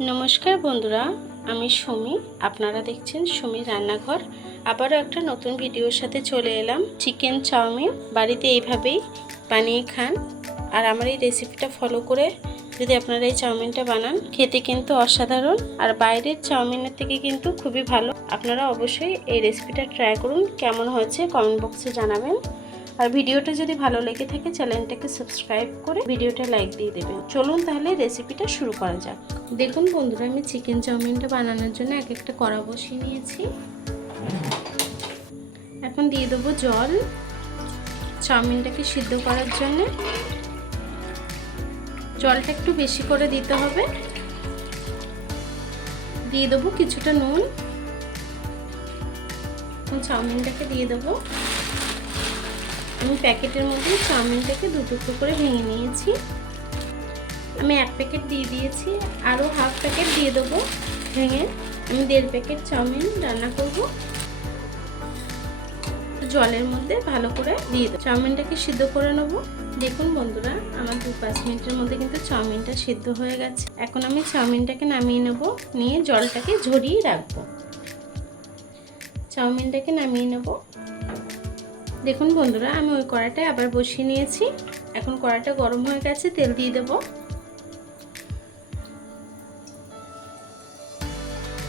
নমস্কার বন্ধুরা, আমি সুমি। আপনারা দেখছেন সুমি রান্নাঘর। আবারও একটা নতুন ভিডিওর সাথে চলে এলাম। চিকেন চাউমিন, বাড়িতে এইভাবেই বানিয়ে খান। আর আমার এই রেসিপিটা ফলো করে যদি আপনারা এই চাউমিনটা বানান, খেতে কিন্তু অসাধারণ। আর বাইরের চাউমিনের থেকে কিন্তু খুবই ভালো। আপনারা অবশ্যই এই রেসিপিটা ট্রাই করুন। কেমন হয়েছে কমেন্ট বক্সে জানাবেন। আর ভিডিওটা যদি ভালো লেগে থাকে, চ্যানেলটাকে সাবস্ক্রাইব করে ভিডিওটা লাইক দিয়ে দেবেন চলুন তাহলে রেসিপিটা শুরু করা যাক। দেখুন বন্ধুরা, আমি চিকেন চাউমিনটা বানানোর জন্য এক একটা কড়া বসিয়ে নিয়েছি। এখন দিয়ে দেবো জল চাউমিনটাকে সিদ্ধ করার জন্য। জলটা একটু বেশি করে দিতে হবে। দিয়ে দেবো কিছুটা নুন। চাউমিনটাকে দিয়ে দেবো। আমি প্যাকেটের মধ্যে চাউমিনটাকে দু টুকরো করে ভেঙে নিয়েছি। আমি এক প্যাকেট দিয়ে দিয়েছি, আরও হাফ প্যাকেট দিয়ে দেবো ভেঙে। আমি দেড় প্যাকেট চাউমিন রান্না করব। জলের মধ্যে ভালো করে দিয়ে দেবো। চাউমিনটাকে সিদ্ধ করে নেব। দেখুন বন্ধুরা, আমার দু পাঁচ মিনিটের মধ্যে কিন্তু চাউমিনটা সিদ্ধ হয়ে গেছে। এখন আমি চাউমিনটাকে নামিয়ে নেব, নিয়ে জলটাকে ঝরিয়ে রাখব। চাউমিনটাকে নামিয়ে নেব। দেখুন বন্ধুরা, আমি ওই কড়াটায় আবার বসিয়ে নিয়েছি। এখন কড়াটা গরম হয়ে গেছে, তেল দিয়ে দেব।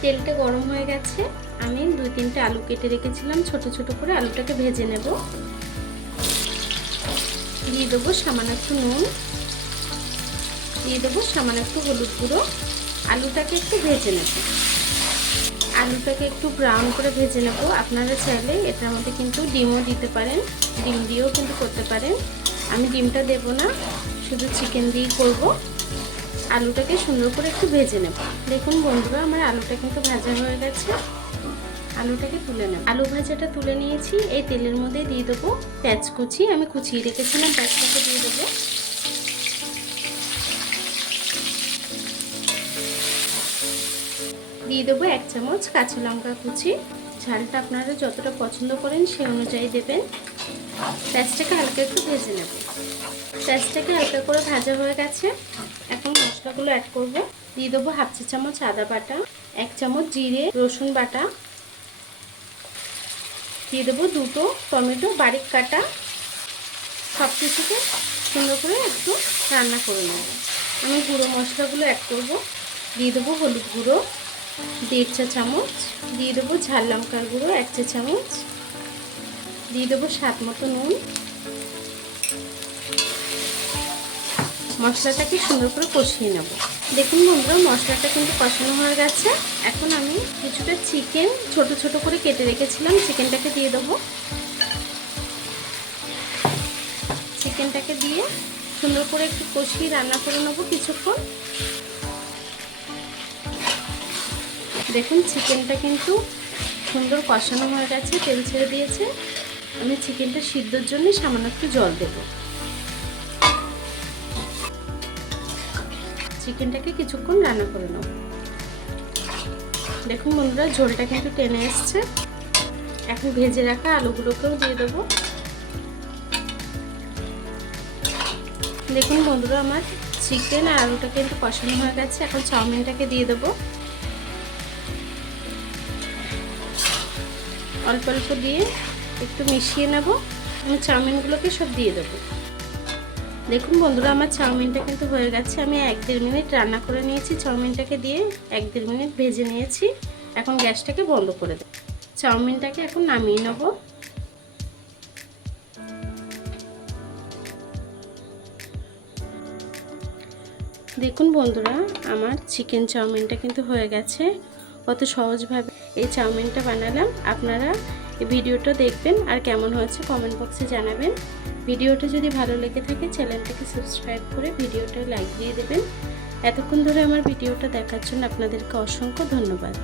তেলটা গরম হয়ে গেছে। আমি দুই তিনটে আলু কেটে রেখেছিলাম, ছোট ছোট করে আলুটাকে ভেজে নেব। দিয়ে দেবো সামান্য একটু নুন। দিয়ে দেবো সামান্য একটু হলুদ গুঁড়ো। আলুটাকে একটু ভেজে নেব। আলুটাকে একটু ব্রাউন করে ভেজে নেব। আপনারা চাইলে এটার মধ্যে কিন্তু ডিমও দিতে পারেন, ডিম দিয়েও কিন্তু করতে পারেন। আমি ডিমটা দেব না, শুধু চিকেন দিয়েই করব। আলুটাকে সুন্দর করে একটু ভেজে নেব। দেখুন বন্ধুরা, আমার আলুটা কিন্তু ভাজা হয়ে গেছে। আলুটাকে তুলে নেব। আলু ভাজাটা তুলে নিয়েছি, এই তেলের মধ্যে দিয়ে দেবো পেঁয়াজ কুচি। আমি কুচিয়ে রেখেছিলাম, পেঁয়াজটাকে দিয়ে দেবো। দিয়ে দেবো এক চামচ কাঁচা লঙ্কা কুচি। ঝালটা আপনারা যতটা পছন্দ করেন সেই অনুযায়ী দেবেন। পেঁয়াজটাকে হালকা একটু ভেজে নেব। পেঁয়াজটাকে হালকা করে ভাজা হয়ে গেছে। এখন মশলাগুলো অ্যাড করব। দিয়ে দেবো হাফ চা চামচ আদা বাটা, এক চামচ জিরে, রসুন বাটা। দিয়ে দেবো দুটো টমেটো বারিক কাটা। সব কিছুকে সুন্দর করে একটু রান্না করে নেব। আমি গুঁড়ো মশলাগুলো অ্যাড করব। দিয়ে দেবো হলুদ গুঁড়ো। দেড় চা চামচ, দিয়ে দেবো ঝাল লঙ্কার গুঁড়ো, এক চা চামচ, দিয়ে দেবো স্বাদ মতো নুন। মশলাটাকে সুন্দর করে কষিয়ে নেব। দেখুন বন্ধুরা, মশলাটা কিন্তু কষানো হয়ে গেছে। এখন আমি কিছুটা চিকেন ছোট ছোট করে কেটে রেখেছিলাম, চিকেনটাকে দিয়ে দেবো। চিকেনটাকে দিয়ে সুন্দর করে একটু কষিয়ে রান্না করে নেব কিছুক্ষণ। দেখুন, চিকেনটা কিন্তু সুন্দর কষানো হয়ে গেছে, তেল ছেড়ে দিয়েছে। আমি চিকেনটা সিদ্ধর জন্য সামান্য একটু জল দেব। চিকেনটাকে কিছুক্ষণ রান্না করে নেব। দেখুন বন্ধুরা, ঝোলটা কিন্তু টেনে এসছে। এখন ভেজে রাখা আলুগুলোকেও দিয়ে দেবো। দেখুন বন্ধুরা, আমার চিকেন আর আলুটা কিন্তু কষানো হয়ে গেছে। এখন চাউমিনটাকে দিয়ে দেবো। অল্প অল্প দিয়ে একটু মিশিয়ে নেব আমি চাউমিনগুলোকে সব দিয়ে দেবো। দেখুন বন্ধুরা, আমার চাউমিনটা কিন্তু হয়ে গেছে। আমি এক দেড় মিনিট রান্না করে নিয়েছি। চাউমিনটাকে দিয়ে এক দেড় মিনিট ভেজে নিয়েছি। এখন গ্যাসটাকে বন্ধ করে দেব। চাউমিনটাকে এখন নামিয়ে নেব। দেখুন বন্ধুরা, আমার চিকেন চাউমিনটা কিন্তু হয়ে গেছে। কত সহজভাবে এই চাউমিনটা বানালাম। আপনারা ভিডিওটা দেখবেন আর কেমন হয়েছে কমেন্ট বক্সে জানাবেন। ভিডিওটা যদি ভালো লেগে থাকে, চ্যানেলটাকে সাবস্ক্রাইব করে ভিডিওটা লাইক দিয়ে দেবেন। এতক্ষণ ধরে আমার ভিডিওটা দেখার জন্য আপনাদেরকে অসংখ্য ধন্যবাদ।